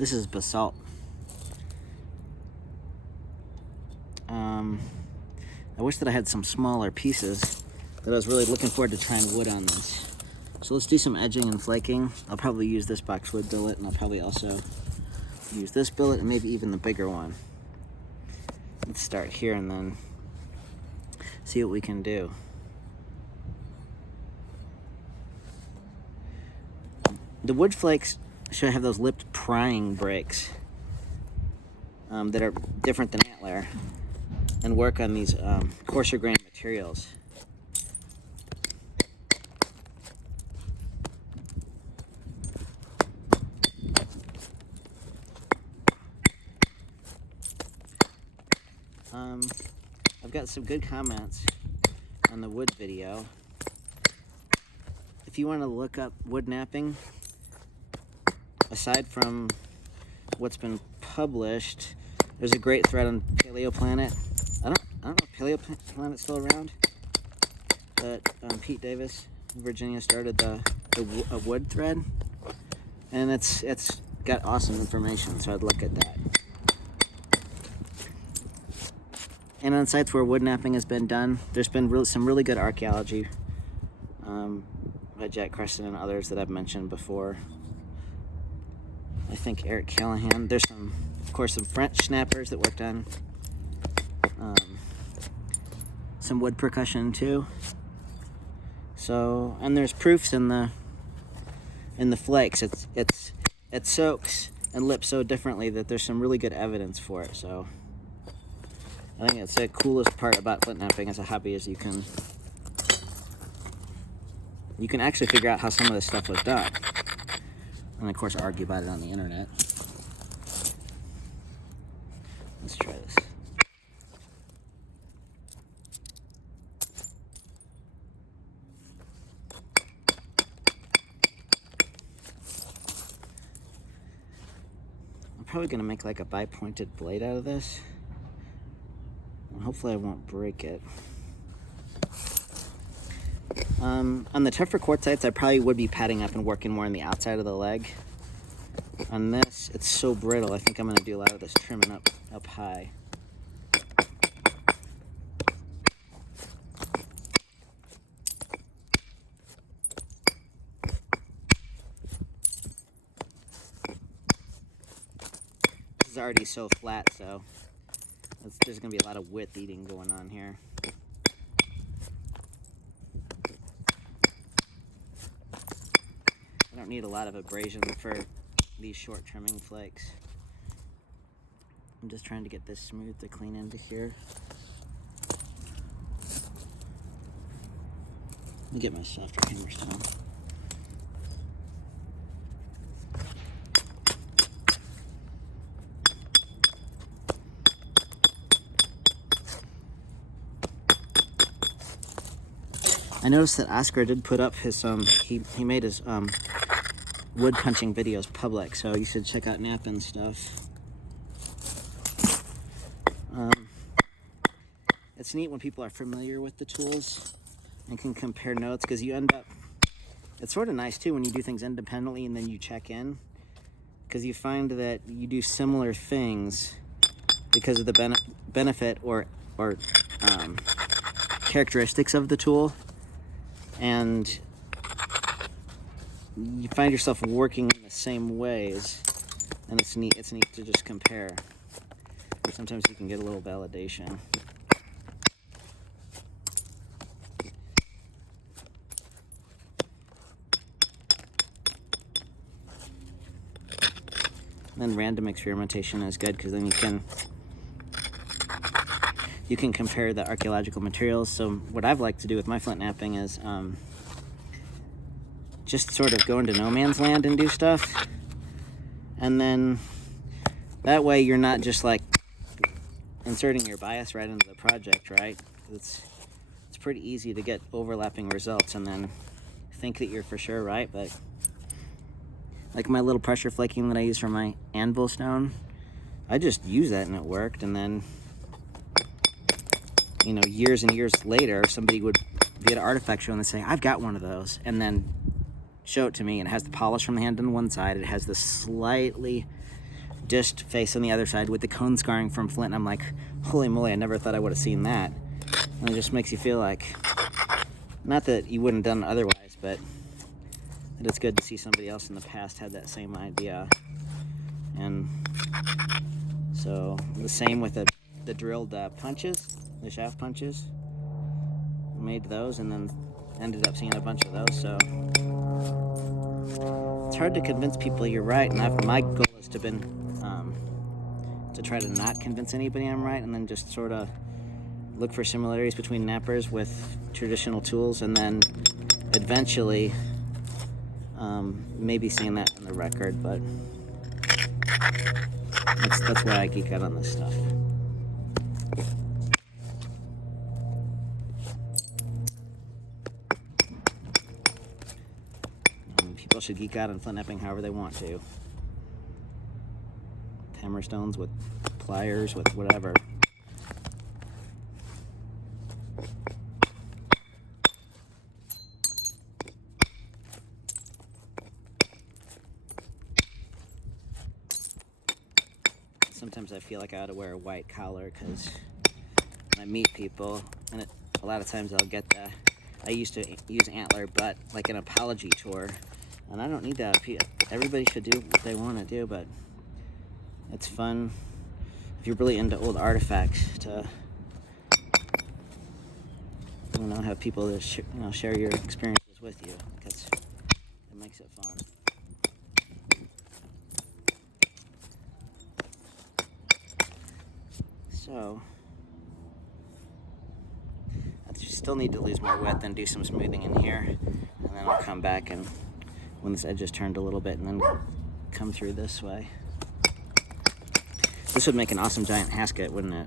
This is basalt. I wish that I had some smaller pieces, but I was really looking forward to trying wood on this. So let's do some edging and flaking. I'll probably use this boxwood billet, and I'll probably also use this billet and maybe even the bigger one. Let's start here and then see what we can do. The wood flakes should have those lipped prying breaks that are different than antler and work on these coarser grained materials. I've got some good comments on the wood video. If you want to look up wood napping, aside from what's been published, there's a great thread on Paleo Planet. I don't know if Paleo Planet's still around, but Pete Davis in Virginia started a wood thread, and it's got awesome information, so I'd look at that. And on sites where wood napping has been done, there's been some really good archaeology by Jack Creston and others that I've mentioned before. I think Eric Callahan. There's of course, some French snappers that worked on some wood percussion too. So, and there's proofs in the flakes. It soaks and lips so differently that there's some really good evidence for it. So, I think it's the coolest part about flint napping as a hobby is you can actually figure out how some of this stuff was done. And of course argue about it on the internet. Let's try this. I'm probably going to make like a bi-pointed blade out of this. And hopefully I won't break it. On the tougher quartzites, I probably would be padding up and working more on the outside of the leg. On this, it's so brittle, I think I'm going to do a lot of this trimming up high. This is already so flat, so there's going to be a lot of width eating going on here. I don't need a lot of abrasion for these short trimming flakes. I'm just trying to get this smooth to clean into here. Let me get my softer hammerstone. I noticed that Oscar did put up his he made his wood punching videos public, so you should check out Nappin' stuff. It's neat when people are familiar with the tools and can compare notes, because you end up, it's sort of nice too when you do things independently and then you check in, because you find that you do similar things because of the benefit or characteristics of the tool, and you find yourself working in the same ways, and it's neat to just compare. Sometimes you can get a little validation. And then random experimentation is good, because then you can compare the archaeological materials. So what I've liked to do with my flint napping is just sort of go into no man's land and do stuff, and then that way you're not just like inserting your bias right into the project, right? It's pretty easy to get overlapping results and then think that you're for sure right, but like my little pressure flaking that I use for my anvil stone, I just used that and it worked, and then years and years later somebody would be at an artifact show and they say, I've got one of those, and then show it to me, and it has the polish from the hand on one side, it has the slightly dished face on the other side with the cone scarring from flint. I'm like, holy moly, I never thought I would have seen that. And it just makes you feel like, not that you wouldn't have done it otherwise, but that it's good to see somebody else in the past had that same idea. And so the same with the drilled punches, the shaft punches. Made those and then ended up seeing a bunch of those. So it's hard to convince people you're right, and my goal has been to try to not convince anybody I'm right, and then just sort of look for similarities between knappers with traditional tools, and then eventually maybe seeing that in the record. But that's why I geek out on this stuff. People should geek out on flint knapping however they want to. With hammerstones, with pliers, with whatever. Sometimes I feel like I ought to wear a white collar because when I meet people, and a lot of times I'll get I used to use antler, but like an apology tour, and I don't need that. Everybody should do what they want to do, but it's fun if you're really into old artifacts to have people that share your experiences with you, because it makes it fun. So I still need to lose more width and do some smoothing in here, and then I'll come back and when this edge is turned a little bit, and then come through this way. This would make an awesome giant hasket, wouldn't it?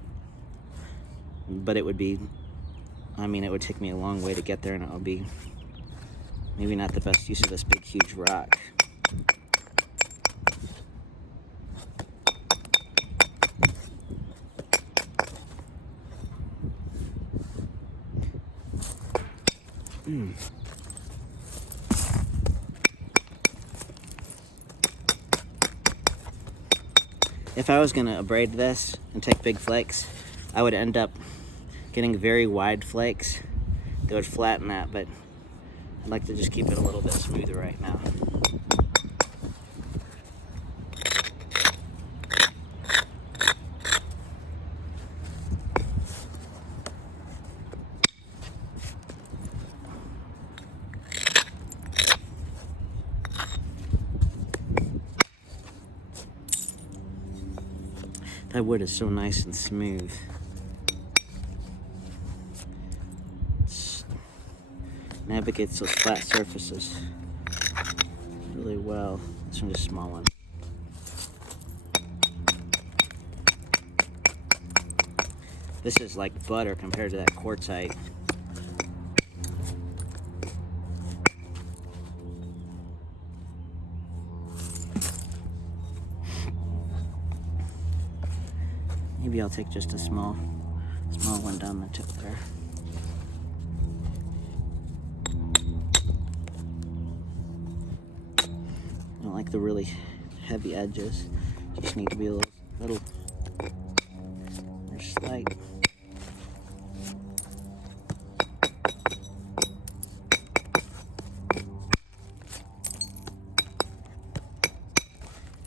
But it would be, it would take me a long way to get there, and it would be maybe not the best use of this big huge rock. If I was going to abrade this and take big flakes, I would end up getting very wide flakes that would flatten that, but I'd like to just keep it a little bit smoother right now. That wood is so nice and smooth. It navigates those flat surfaces really well. This one's a small one. This is like butter compared to that quartzite. Maybe I'll take just a small one down the tip there. I don't like the really heavy edges. Just need to be a little more slight.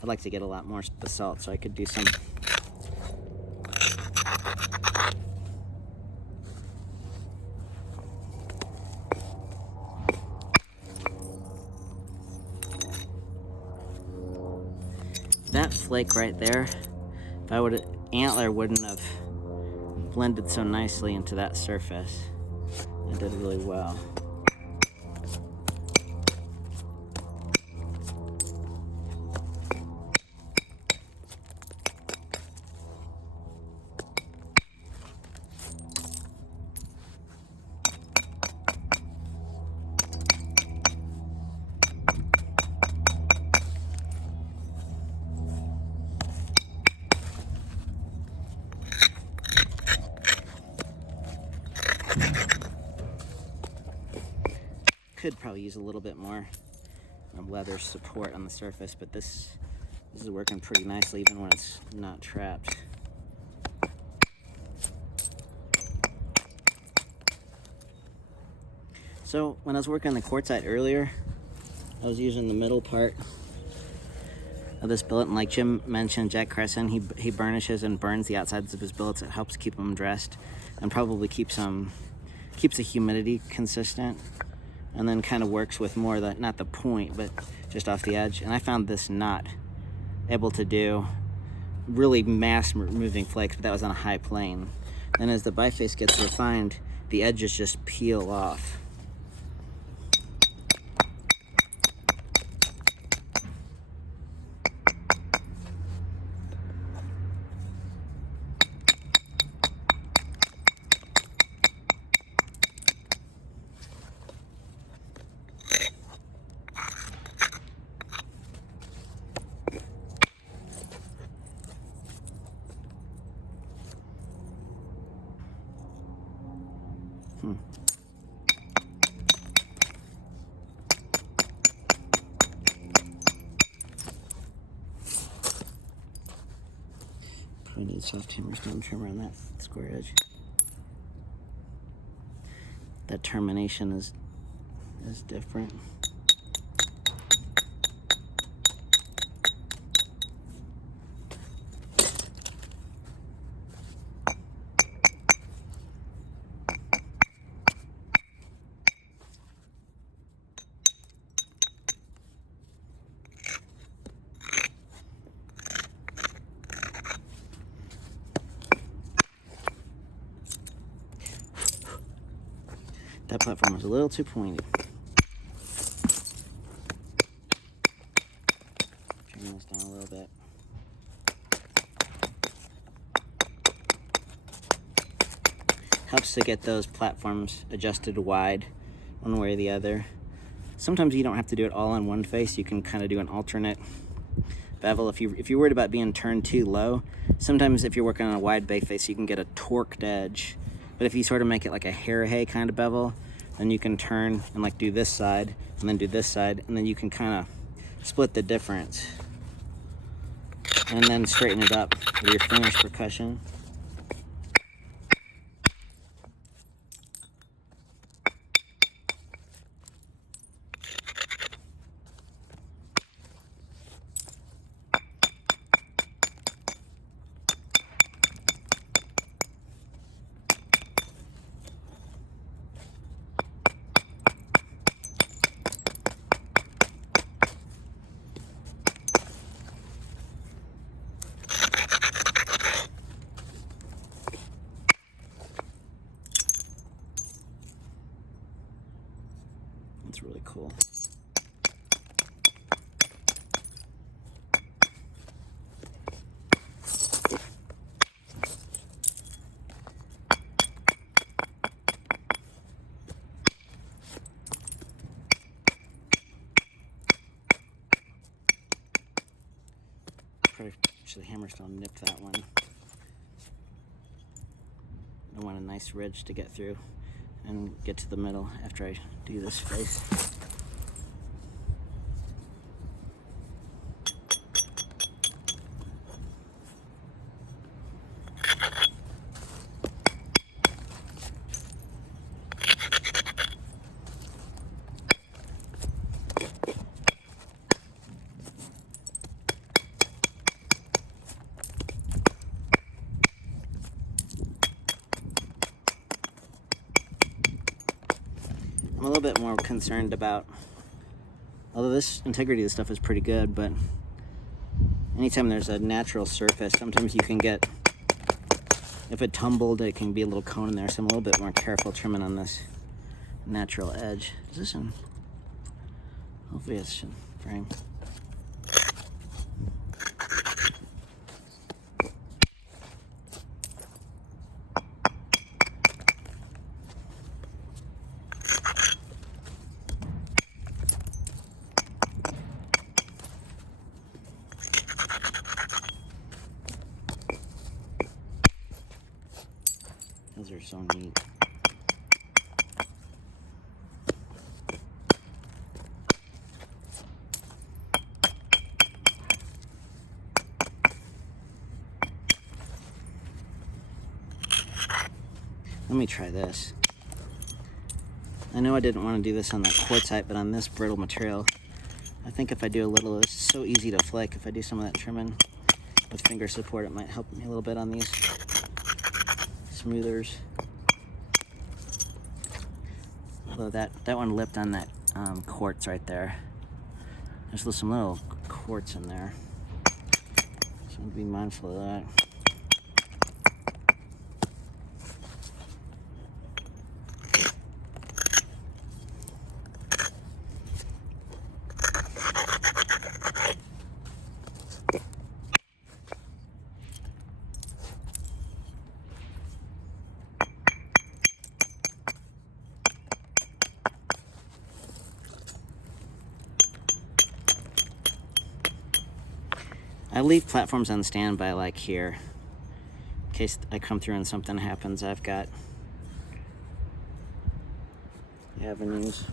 I'd like to get a lot more basalt so I could do some that flake right there. If antler wouldn't have blended so nicely into that surface. It did really well. Could probably use a little bit more leather support on the surface, but this This is working pretty nicely even when it's not trapped. So when I was working on the quartzite earlier, I was using the middle part of this billet, and like Jim mentioned, Jack Crescent, he burnishes and burns the outsides of his billets. It helps keep them dressed and probably keeps the humidity consistent, and then kind of works with more the, not the point, but just off the edge. And I found this not able to do really mass moving flakes, but that was on a high plane. And as the biface gets refined, the edges just peel off. Probably need soft hammerstone trimmer on that square edge. That termination is different. That platform was a little too pointy. Turn this down a little bit. Helps to get those platforms adjusted wide one way or the other. Sometimes you don't have to do it all on one face. You can kind of do an alternate bevel. If you're worried about being turned too low, sometimes if you're working on a wide bay face, you can get a torqued edge. But if you sort of make it like a hair hay kind of bevel, then you can turn and like do this side and then do this side, and then you can kind of split the difference and then straighten it up with your finished percussion. It's really cool. Probably actually hammerstone nipped that one. I want a nice ridge to get through and get to the middle after I do this face. I'm a little bit more concerned about, although this integrity of the stuff is pretty good, but anytime there's a natural surface, sometimes you can get, if it tumbled, it can be a little cone in there, so I'm a little bit more careful trimming on this natural edge. Is this in? Hopefully it's in frame. Those are so neat. Let me try this. I know I didn't want to do this on that quartzite, but on this brittle material, I think if I do a little, it's so easy to flick. If I do some of that trimming with finger support, it might help me a little bit on these smoothers. Although that one lipped on that quartz right there. There's some little quartz in there, so be mindful of that. I leave platforms on standby like here, in case I come through and something happens. I've got avenues.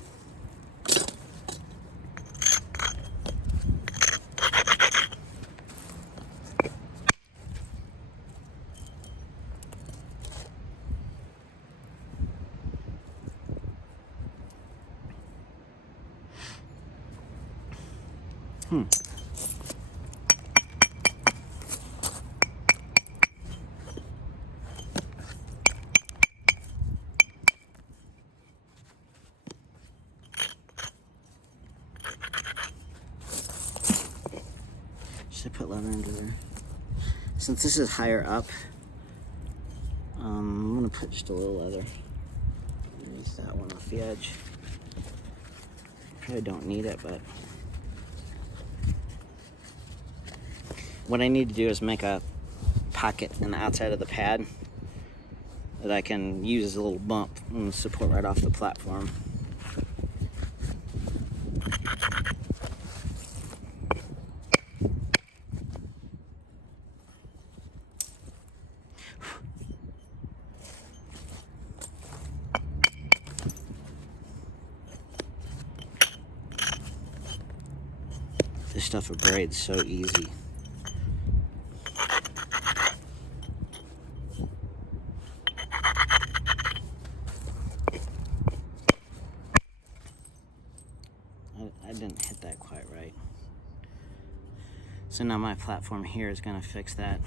Should I put leather into there? Since this is higher up, I'm gonna put just a little leather. Raise that one off the edge. Probably don't need it, but what I need to do is make a pocket in the outside of the pad that I can use as a little bump and support right off the platform. This stuff abrades so easy. I didn't hit that quite right. So now my platform here is going to fix that.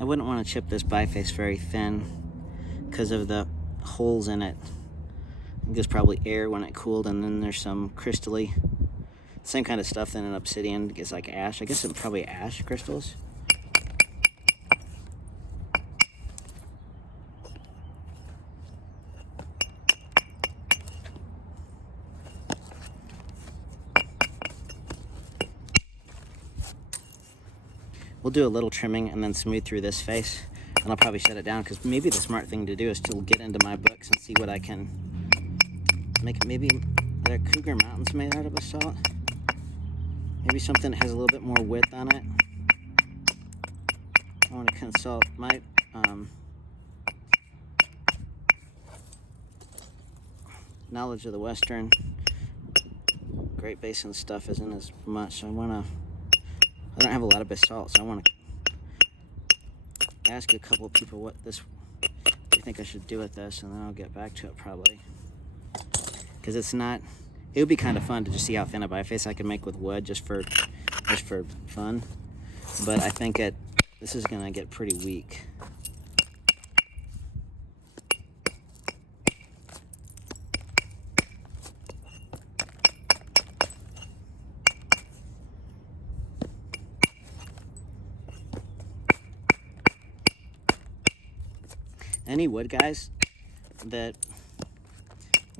I wouldn't want to chip this biface very thin because of the holes in it. I think there's probably air when it cooled, and then there's some crystally. Same kind of stuff than an obsidian gets like ash. I guess it's probably ash crystals. We'll do a little trimming and then smooth through this face, and I'll probably shut it down because maybe the smart thing to do is to get into my books and see what I can make. Maybe are Cougar Mountains made out of basalt? Maybe something that has a little bit more width on it. I want to consult my knowledge of the Western Great Basin stuff isn't as much, so I don't have a lot of basalt, so I want to ask a couple of people what you think I should do with this, and then I'll get back to it probably. Because it would be kind of fun to just see how thin a biface I can make with wood just for fun. But I think this is gonna get pretty weak. Any wood guys that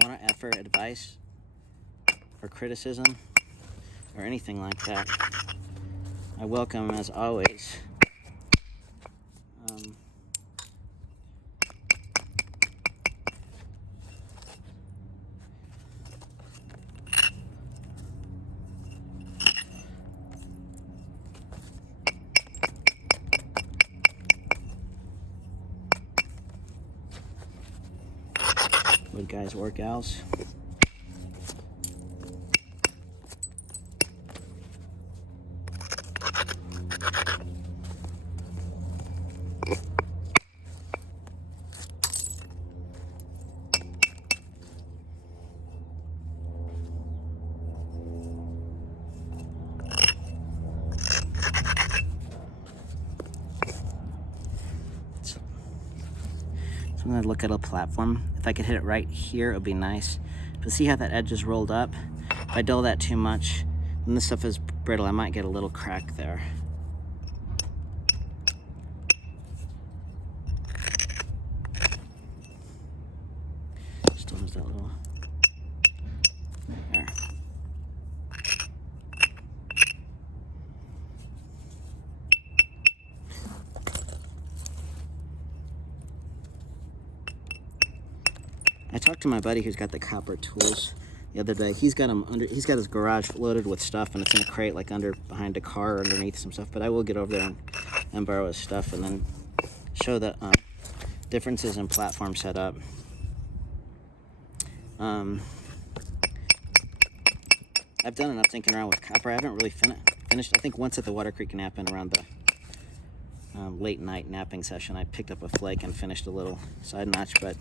want to offer advice or criticism or anything like that, I welcome as always. Wood guys or gals. So I'm going to look at a platform. If I could hit it right here, it would be nice. But see how that edge is rolled up? If I dull that too much, and this stuff is brittle, I might get a little crack there. Still has that little... There. I talked to my buddy who's got the copper tools the other day. He's got he's got his garage loaded with stuff, and it's in a crate like behind a car or underneath some stuff. But I will get over there and borrow his stuff and then show the differences in platform setup. I've done enough thinking around with copper. I haven't really finished. I think once at the Water Creek napping around the late night napping session, I picked up a flake and finished a little side notch, but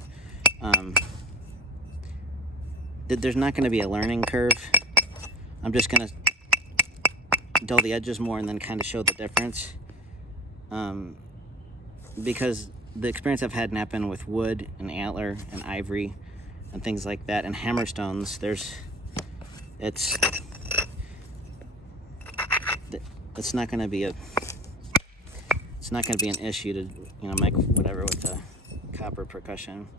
there's not going to be a learning curve. I'm just going to dull the edges more and then kind of show the difference. Because the experience I've had napping with wood and antler and ivory and things like that and hammerstones, it's not going to be an issue to make whatever with the copper percussion.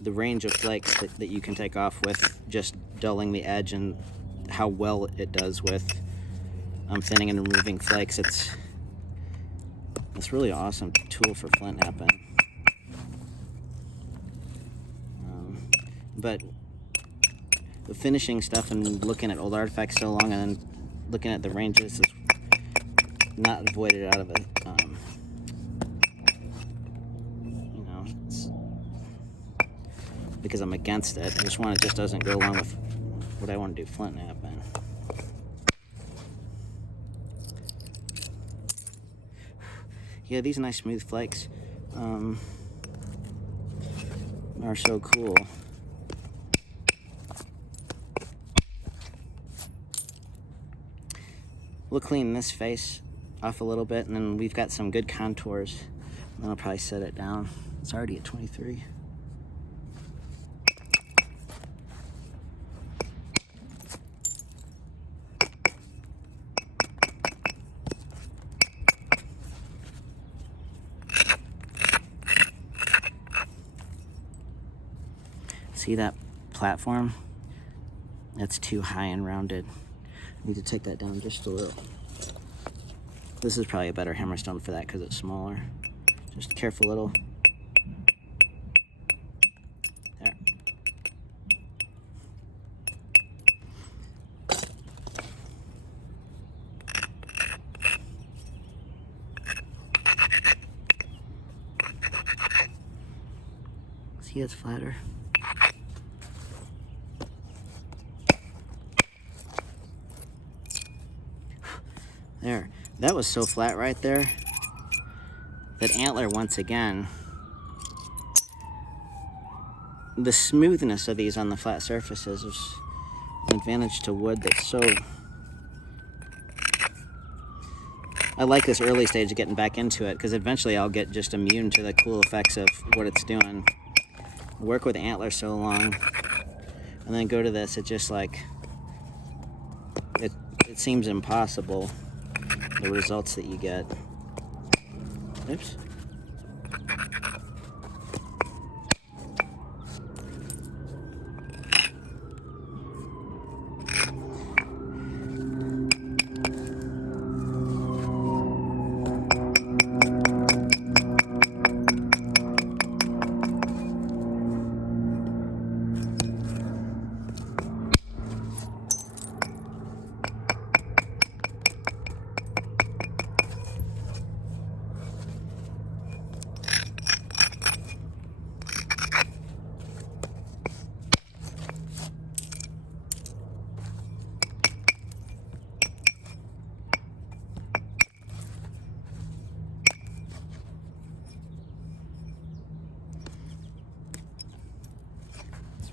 The range of flakes that you can take off with just dulling the edge and how well it does with thinning and removing flakes. It's really awesome tool for flint napping. But the finishing stuff and looking at old artifacts so long and then looking at the ranges is not avoided out of it. It's because I'm against it. I just want it just doesn't go along with what I want to do flint napping. Yeah, these nice smooth flakes are so cool. We'll clean this face off a little bit, and then we've got some good contours. And then I'll probably set it down. It's already at 23. See that platform? That's too high and rounded. I need to take that down just a little. This is probably a better hammerstone for that because it's smaller. Just careful little. There. See, it's flatter. There, that was so flat right there. That antler, once again, the smoothness of these on the flat surfaces is an advantage to wood that's so... I like this early stage of getting back into it because eventually I'll get just immune to the cool effects of what it's doing. I work with antler so long and then go to this, it just like, it seems impossible. The results that you get. Oops.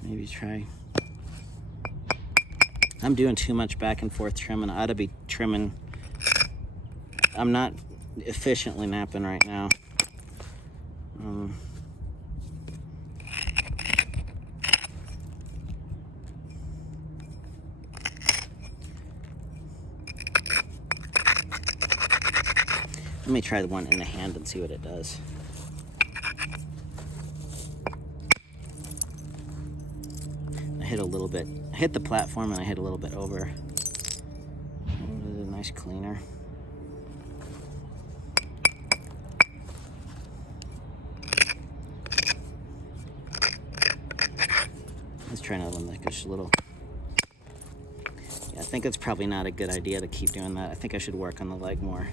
Maybe try. I'm doing too much back and forth trimming. I ought to be trimming. I'm not efficiently napping right now. Let me try the one in the hand and see what it does. I hit a little bit. I hit the platform and I hit a little bit over. A nice cleaner. Let's try another one, like just a little. Yeah, I think it's probably not a good idea to keep doing that. I think I should work on the leg more.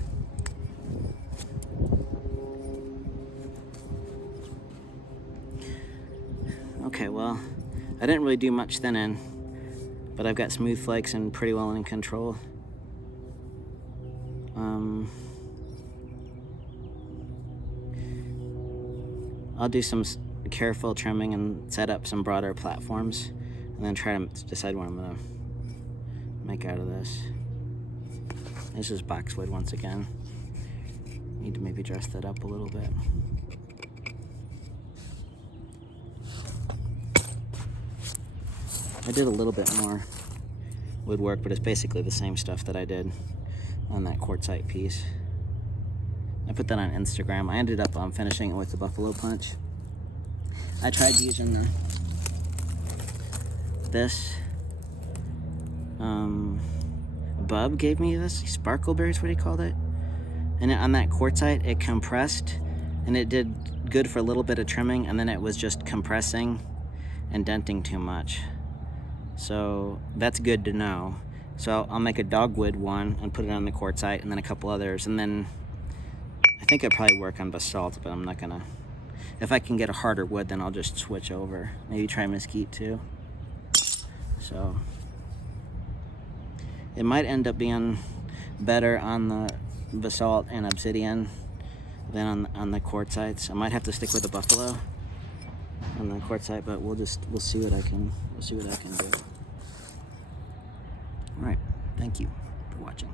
Okay, well, I didn't really do much thinning, but I've got smooth flakes and pretty well in control. I'll do some careful trimming and set up some broader platforms, and then try to decide what I'm gonna make out of this. This is Boxwood once again. Need to maybe dress that up a little bit. I did a little bit more woodwork, but it's basically the same stuff that I did on that quartzite piece. I put that on Instagram. I ended up finishing it with the buffalo punch. I tried using this. Bub gave me this, sparkleberries, what he called it. And on that quartzite, it compressed, and it did good for a little bit of trimming, and then it was just compressing and denting too much. So that's good to know. So I'll make a dogwood one and put it on the quartzite, and then a couple others, and then I think I'd probably work on basalt, but I'm not gonna. If I can get a harder wood, then I'll just switch over. Maybe try mesquite too. So it might end up being better on the basalt and obsidian than on the quartzites. I might have to stick with the buffalo on the quartzite, but we'll see what I can do. All right, thank you for watching.